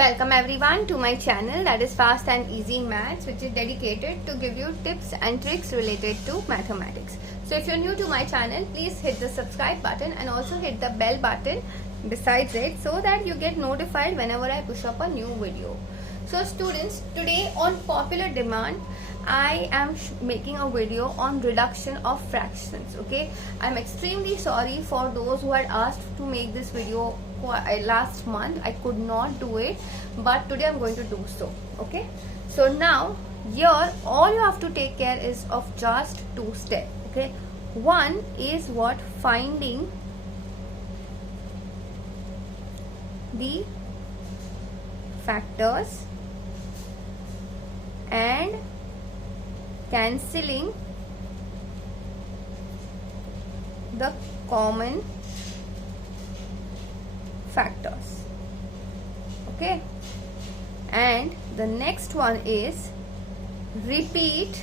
Welcome everyone to my channel, that is Fast and Easy Maths, which is dedicated to give you tips and tricks related to mathematics. So if you're new to my channel, please hit the subscribe button and also hit the bell button besides it so that you get notified whenever I push up a new video. So students, today on popular demand, I am making a video on reduction of fractions. Okay, I'm extremely sorry for those who had asked to make this video last month. I could not do it, but today I'm going to do so. Okay, so now here all you have to take care is of just two steps. Okay, one is what? Finding the factors and cancelling the common factors. Okay, and the next one is repeat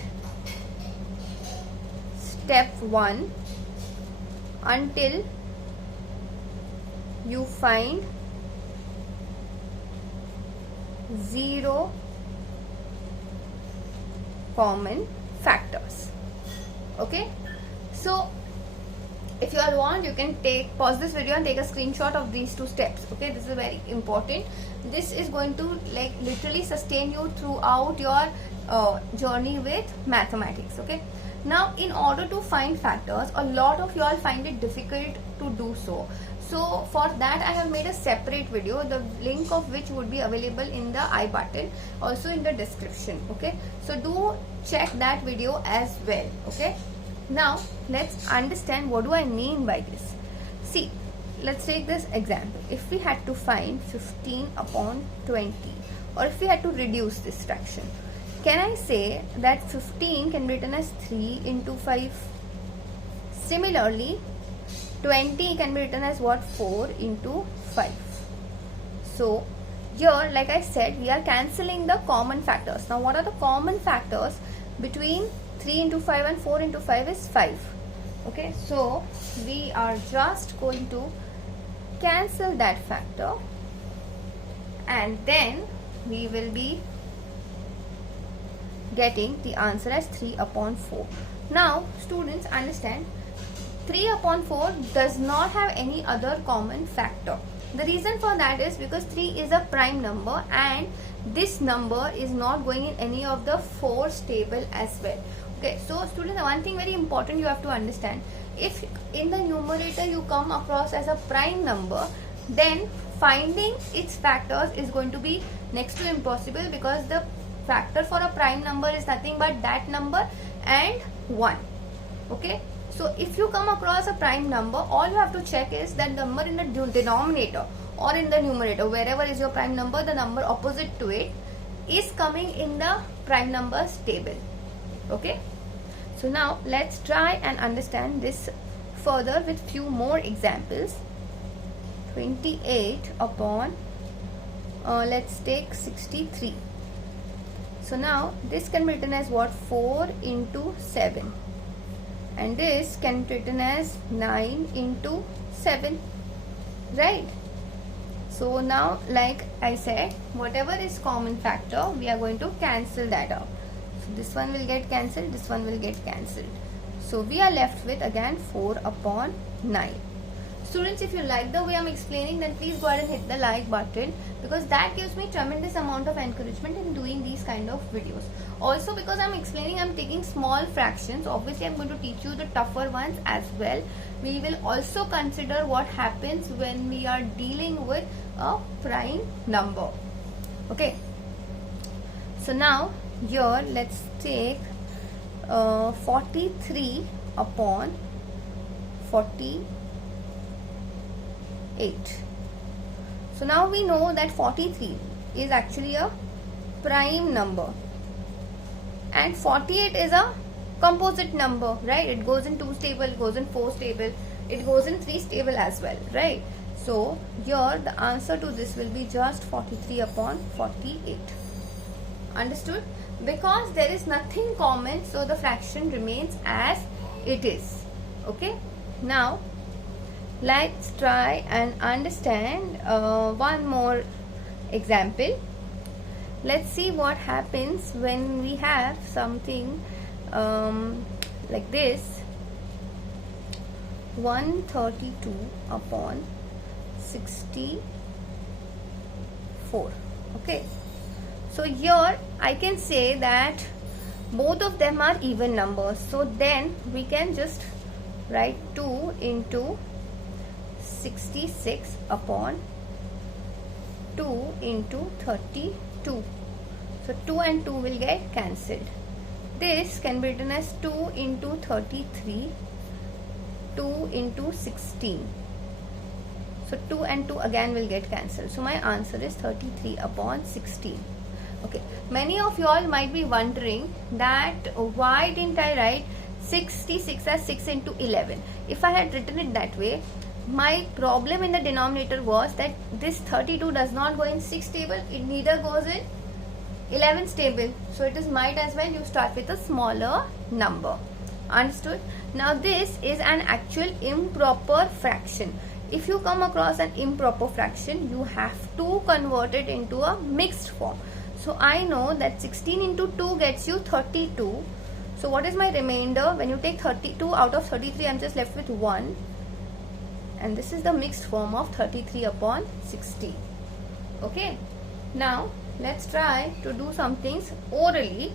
step 1 until you find 0 common factors. Okay, so if you all want, you can pause this video and take a screenshot of these two steps. Okay, this is very important. This is going to literally sustain you throughout your journey with mathematics. Okay, now in order to find factors, a lot of you all find it difficult to do so. So for that I have made a separate video, the link of which would be available in the I button, also in the description. Okay, so do check that video as well. Okay, now let's understand what do I mean by this. See, let's take this example. If we had to find 15 upon 20, or if we had to reduce this fraction, can I say that 15 can be written as 3 into 5? Similarly, 20 can be written as what? 4 into 5. So here, like I said, we are cancelling the common factors. Now what are the common factors between 3 into 5 and 4 into 5 is 5. Okay, so we are just going to cancel that factor and then we will be getting the answer as 3 upon 4. Now students, understand, 3 upon 4 does not have any other common factor. The reason for that is because 3 is a prime number and this number is not going in any of the 4's table as well. Okay, so students, one thing very important you have to understand, if in the numerator you come across as a prime number, then finding its factors is going to be next to impossible, because the factor for a prime number is nothing but that number and 1. Okay, so if you come across a prime number, all you have to check is that number in the denominator or in the numerator, wherever is your prime number, the number opposite to it is coming in the prime numbers table. Okay, so now let's try and understand this further with few more examples. 28 upon let's take 63. So now this can be written as what? 4 into 7, and this can be written as 9 into 7, right? So now, like I said, whatever is common factor, we are going to cancel that out. So this one will get cancelled, this one will get cancelled. So we are left with again 4 upon 9. Students, if you like the way I'm explaining, then please go ahead and hit the like button, because that gives me tremendous amount of encouragement in doing these kind of videos. Also, because I'm explaining, I'm taking small fractions. Obviously, I'm going to teach you the tougher ones as well. We will also consider what happens when we are dealing with a prime number. Okay, so now here let's take 43 upon 48. So now we know that 43 is actually a prime number and 48 is a composite number, right? It goes in 2's table, it goes in 4's table, it goes in 3's table as well, right? So here the answer to this will be just 43 upon 48. Understood? Because there is nothing common, so the fraction remains as it is. Okay, Now let's try and understand one more Example, let's see what happens when we have something like this. 132 upon 64. Okay, so here I can say that both of them are even numbers, so then we can just write 2 into 66 upon 2 into 32. So 2 and 2 will get cancelled. This can be written as 2 into 33, 2 into 16. So 2 and 2 again will get cancelled. So my answer is 33 upon 16. Okay, many of you all might be wondering that why didn't I write 66 as 6 into 11? If I had written it that way, my problem in the denominator was that this 32 does not go in 6 table, it neither goes in 11 table. So it is might as well you start with a smaller number. Understood? Now this is an actual improper fraction. If you come across an improper fraction, you have to convert it into a mixed form. So I know that 16 into 2 gets you 32. So what is my remainder? When you take 32 out of 33, I am just left with 1. And this is the mixed form of 33 upon 16. Okay. Now let's try to do some things orally.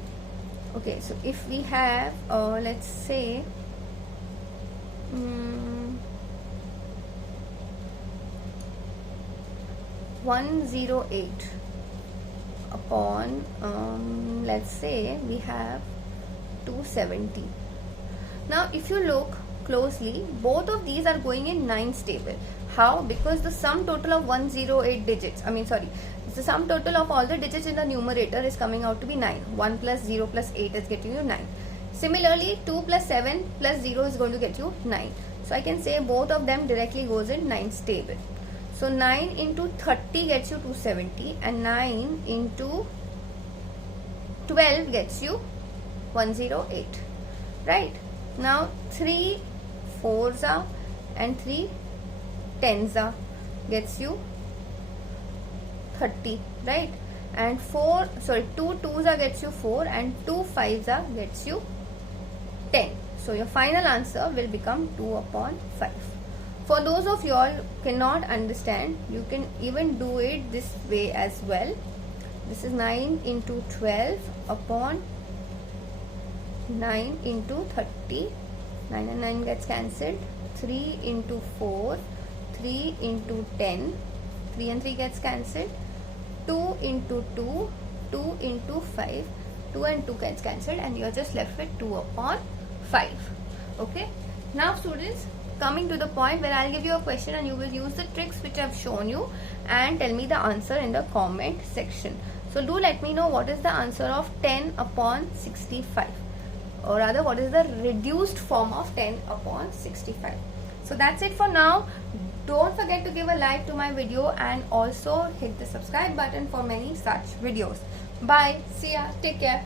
Okay, so if we have let's say 108 upon let's say we have 270. Now if you look closely, both of these are going in 9's table. How? Because the sum total of 108 digits, the sum total of all the digits in the numerator is coming out to be 9. 1 plus 0 plus 8 is getting you 9. Similarly, 2 plus 7 plus 0 is going to get you 9. So I can say both of them directly goes in 9's table. So 9 into 30 gets you 270 and 9 into 12 gets you 108. Right? Now 3 4s are and 3 10s are gets you 30, right? And 2 2s are gets you 4 and 2 5s are gets you 10. So your final answer will become 2 upon 5. For those of you all who cannot understand, you can even do it this way as well. This is 9 into 12 upon 9 into 30. 9 and 9 gets cancelled. 3 into 4, 3 into 10, 3 and 3 gets cancelled. 2 into 2, 2 into 5, 2 and 2 gets cancelled, and you are just left with 2 upon 5. Okay. Now students, coming to the point where I'll give you a question and you will use the tricks which I've shown you and tell me the answer in the comment section. So do let me know what is the answer of 10 upon 65, or rather what is the reduced form of 10 upon 65. So that's it for now. Don't forget to give a like to my video and also hit the subscribe button for many such videos. Bye. See ya. Take care.